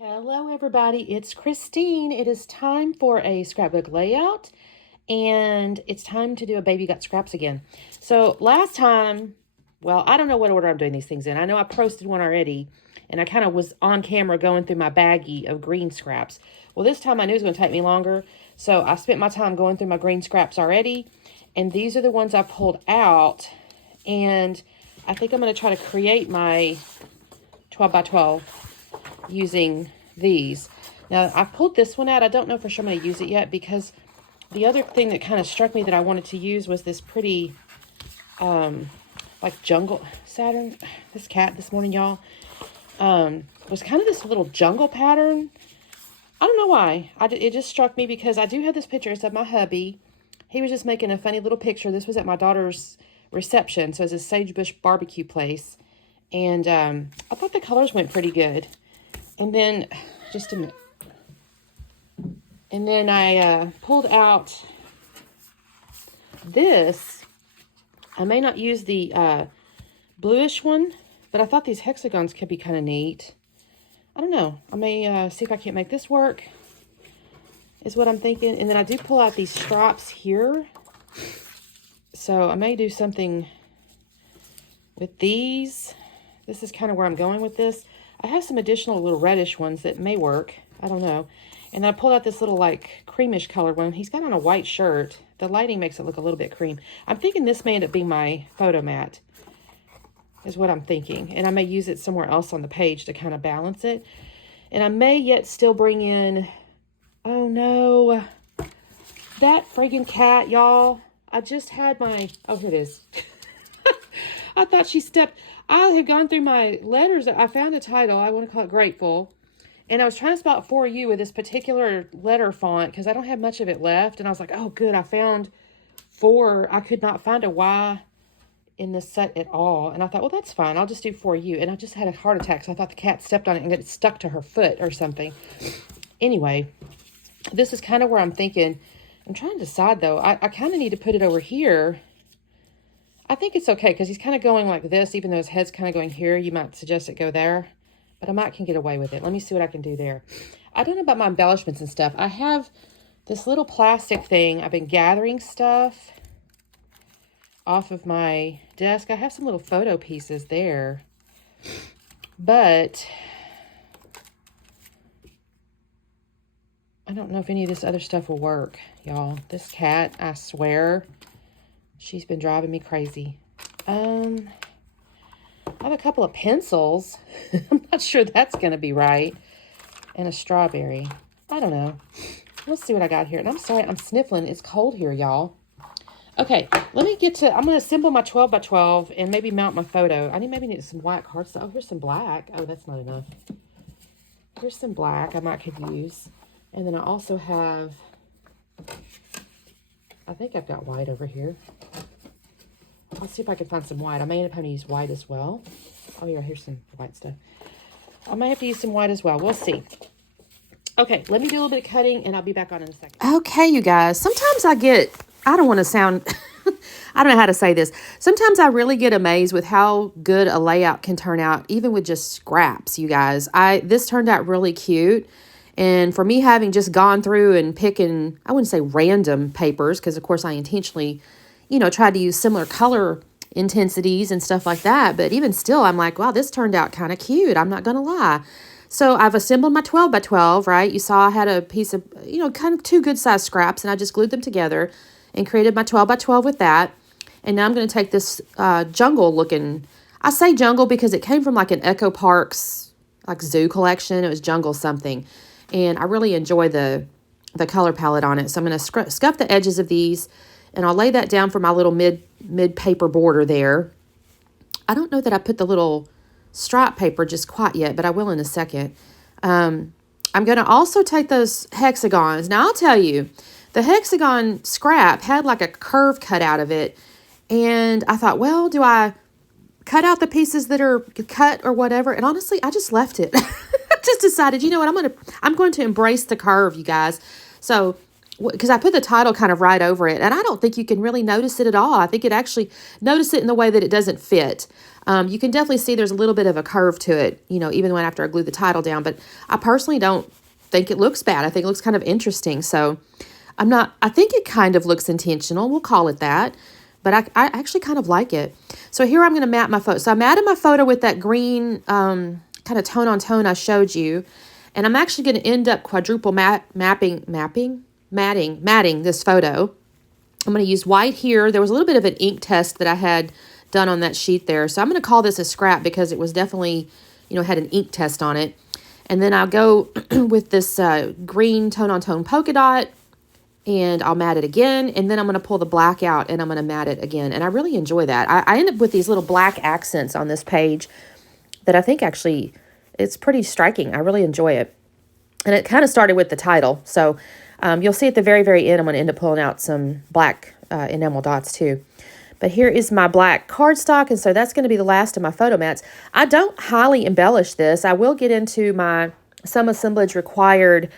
Hello everybody, it's Christine. It is time for a scrapbook layout and it's time to do a Baby Got Scraps again. So last time, well, I don't know what order I'm doing these things in. I know I posted one already and I kind of was on camera going through my baggie of green scraps. Well, this time I knew it was going to take me longer, so I spent my time going through my green scraps already, and these are the ones I pulled out, and I think I'm going to try to create my 12 by 12 using these. Now, I pulled this one out. I don't know for sure I'm going to use it yet because the other thing that kind of struck me that I wanted to use was this pretty, like jungle, Saturn, this cat this morning, y'all, was kind of this little jungle pattern. I don't know why. It just struck me because I do have this picture. It's of my hubby. He was just making a funny little picture. This was at my daughter's reception. So it's a sagebush barbecue place. And I thought the colors went pretty good. And then, just a minute. And then I pulled out this. I may not use the bluish one, but I thought these hexagons could be kind of neat. I don't know. I may see if I can't make this work, is what I'm thinking. And then I do pull out these straps here. So I may do something with these. This is kind of where I'm going with this. I have some additional little reddish ones that may work. I don't know. And I pulled out this little like creamish colored one. He's got on a white shirt. The lighting makes it look a little bit cream. I'm thinking this may end up being my photo mat, is what I'm thinking. And I may use it somewhere else on the page to kind of balance it. And I may yet still bring in, oh no, that friggin' cat, y'all. I just had my, oh, here it is. I thought she stepped. I had gone through my letters. I found a title. I want to call it Grateful. And I was trying to spell it for you with this particular letter font because I don't have much of it left. And I was like, oh, good. I found 4. I could not find a Y in this set at all. And I thought, well, that's fine. I'll just do for you. And I just had a heart attack. So I thought the cat stepped on it and it stuck to her foot or something. Anyway, this is kind of where I'm thinking. I'm trying to decide, though. I kind of need to put it over here. I think it's okay because he's kind of going like this, even though his head's kind of going here. You might suggest it go there, but I might can get away with it. Let me see what I can do there. I don't know about my embellishments and stuff. I have this little plastic thing. I've been gathering stuff off of my desk. I have some little photo pieces there, but I don't know if any of this other stuff will work, y'all. This cat, I swear, she's been driving me crazy. I have a couple of pencils. I'm not sure that's going to be right. And a strawberry. I don't know. Let's see what I got here. And I'm sorry, I'm sniffling. It's cold here, y'all. Okay, let me get to, I'm going to assemble my 12 by 12 and maybe mount my photo. I maybe need some white cardstock. Oh, here's some black. Oh, that's not enough. Here's some black I might could use. And then I also have, I think I've got white over here. I'll see if I can find some white. I may end up having to use white as well. Oh, yeah, here's some white stuff. I may have to use some white as well. We'll see. Okay, let me do a little bit of cutting, and I'll be back on in a second. Okay, you guys. Sometimes I don't want to sound, I don't know how to say this. Sometimes I really get amazed with how good a layout can turn out, even with just scraps, you guys. This turned out really cute. And for me having just gone through and picking, I wouldn't say random papers, because of course I intentionally, tried to use similar color intensities and stuff like that. But even still, I'm like, wow, this turned out kind of cute. I'm not going to lie. So I've assembled my 12 by 12, right? You saw I had a piece of, kind of 2 good sized scraps, and I just glued them together and created my 12 by 12 with that. And now I'm going to take this jungle looking, I say jungle because it came from like an Echo Parks, like zoo collection. It was jungle something. And I really enjoy the color palette on it. So I'm going to scuff the edges of these, and I'll lay that down for my little mid paper border there. I don't know that I put the little stripe paper just quite yet, but I will in a second. I'm going to also take those hexagons. Now, I'll tell you, the hexagon scrap had like a curve cut out of it. And I thought, well, do I cut out the pieces that are cut or whatever? And honestly, I just left it. I just decided, you know what, I'm going to embrace the curve, you guys. So because I put the title kind of right over it, and I don't think you can really notice it at all. I think it actually, notice it in the way that it doesn't fit. You can definitely see there's a little bit of a curve to it, you know, even when after I glue the title down, but I personally don't think it looks bad. I think it looks kind of interesting. So I think it kind of looks intentional. We'll call it that. But I actually kind of like it. So here I'm going to mat my photo. So I matted my photo with that green kind of tone on tone I showed you. And I'm actually going to end up quadruple matting this photo. I'm going to use white here. There was a little bit of an ink test that I had done on that sheet there. So I'm going to call this a scrap because it was definitely, you know, had an ink test on it. And then I'll go with this green tone on tone polka dot. And I'll mat it again, and then I'm going to pull the black out, and I'm going to mat it again. And I really enjoy that. I end up with these little black accents on this page that I think actually it's pretty striking. I really enjoy it. And it kind of started with the title. So you'll see at the very, very end, I'm going to end up pulling out some black enamel dots too. But here is my black cardstock, and so that's going to be the last of my photo mats. I don't highly embellish this. I will get into my some assemblage required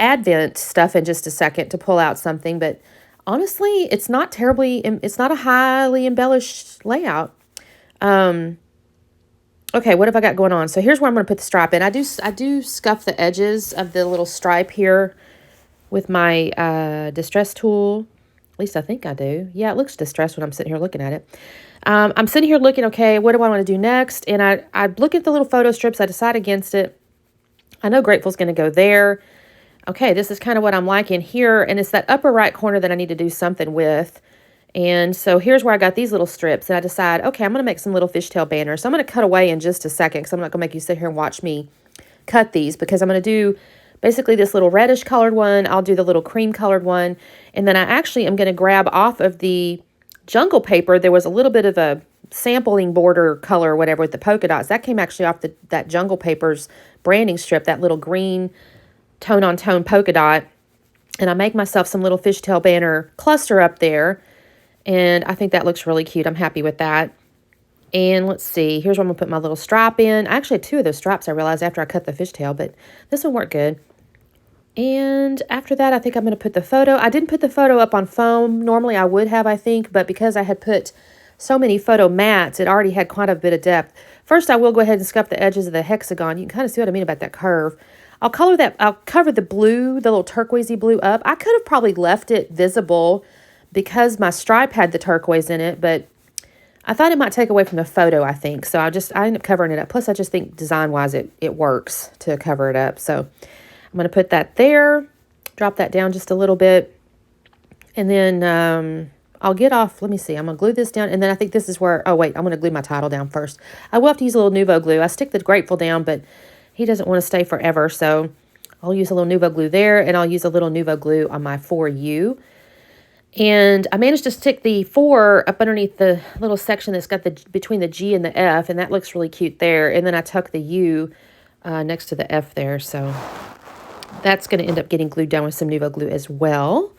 Advent stuff in just a second to pull out something, but honestly, it's not a highly embellished layout. Okay, what have I got going on? So here's where I'm going to put the stripe in. I do scuff the edges of the little stripe here with my distress tool. At least I think I do. Yeah, it looks distressed when I'm sitting here looking at it. I'm sitting here looking, okay, what do I want to do next? And I look at the little photo strips. I decide against it. I know Grateful's going to go there. Okay, this is kind of what I'm liking here, and it's that upper right corner that I need to do something with. And so here's where I got these little strips, and I decide, okay, I'm going to make some little fishtail banners. So I'm going to cut away in just a second because I'm not going to make you sit here and watch me cut these, because I'm going to do basically this little reddish colored one. I'll do the little cream colored one, and then I actually am going to grab off of the jungle paper. There was a little bit of a sampling border color or whatever with the polka dots. That came actually off that jungle paper's branding strip, that little green tone on tone polka dot, and I make myself some little fishtail banner cluster up there, and I think that looks really cute. I'm happy with that. And let's see, here's where I'm gonna put my little stripe in. I actually had 2 of those stripes I realized after I cut the fishtail, but this one worked good. And after that, I think I'm gonna put the photo. I didn't put the photo up on foam. Normally I would have, I think, but because I had put so many photo mats, it already had quite a bit of depth. First, I will go ahead and scuff the edges of the hexagon. You can kind of see what I mean about that curve. I'll cover the blue, the little turquoisey blue up. I could have probably left it visible because my stripe had the turquoise in it, but I thought it might take away from the photo, I think. So I end up covering it up. Plus, I just think design-wise it works to cover it up. So I'm going to put that there, drop that down just a little bit, and then I'll get off. Let me see. I'm going to glue this down, and then I think this is where, oh, wait, I'm going to glue my title down first. I will have to use a little Nuvo glue. I stick the Grateful down, but he doesn't want to stay forever, so I'll use a little Nuvo glue there, and I'll use a little Nuvo glue on my For You. And I managed to stick the 4 up underneath the little section that's got between the G and the F, and that looks really cute there. And then I tuck the U next to the F there, so that's going to end up getting glued down with some Nuvo glue as well.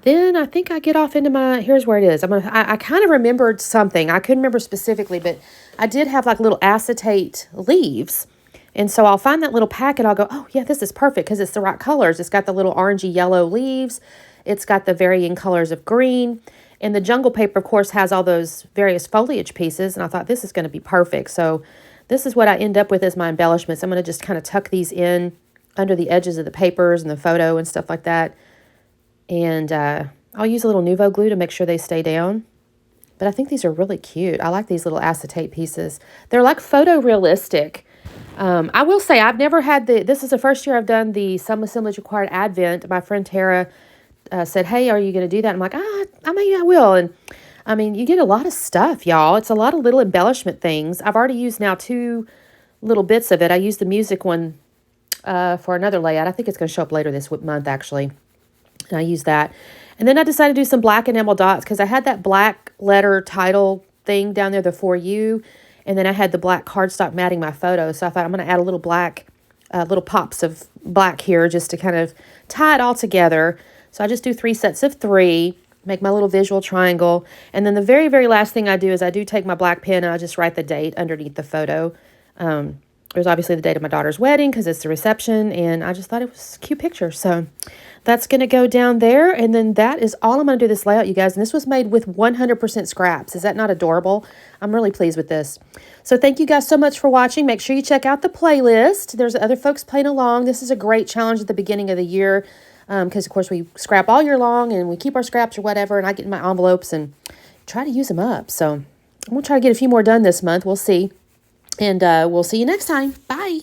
Then I think I get off into my, here's where it is. I kind of remembered something. I couldn't remember specifically, but I did have like little acetate leaves. And so I'll find that little packet. I'll go, oh, yeah, this is perfect because it's the right colors. It's got the little orangey yellow leaves. It's got the varying colors of green. And the jungle paper, of course, has all those various foliage pieces. And I thought this is going to be perfect. So this is what I end up with as my embellishments. I'm going to just kind of tuck these in under the edges of the papers and the photo and stuff like that. And I'll use a little Nuvo glue to make sure they stay down. But I think these are really cute. I like these little acetate pieces. They're like photorealistic. I will say I've never had this is the first year I've done the Some Assemblage Required Advent. My friend Tara said, hey, are you going to do that? I'm like, I will. And I mean, you get a lot of stuff, y'all. It's a lot of little embellishment things. I've already used now 2 little bits of it. I used the music one for another layout. I think it's going to show up later this month, actually. And I used that. And then I decided to do some black enamel dots because I had that black letter title thing down there, the For You. And then I had the black cardstock matting my photo. So I thought I'm going to add a little black, little pops of black here just to kind of tie it all together. So I just do 3 sets of 3, make my little visual triangle. And then the very, very last thing I do is I do take my black pen and I just write the date underneath the photo. It was obviously the date of my daughter's wedding because it's the reception, and I just thought it was a cute picture. So that's going to go down there, and then that is all I'm going to do this layout, you guys. And this was made with 100% scraps. Is that not adorable? I'm really pleased with this. So thank you guys so much for watching. Make sure you check out the playlist. There's other folks playing along. This is a great challenge at the beginning of the year because, of course, we scrap all year long, and we keep our scraps or whatever, and I get in my envelopes and try to use them up. So I'm going to try to get a few more done this month. We'll see. And we'll see you next time. Bye.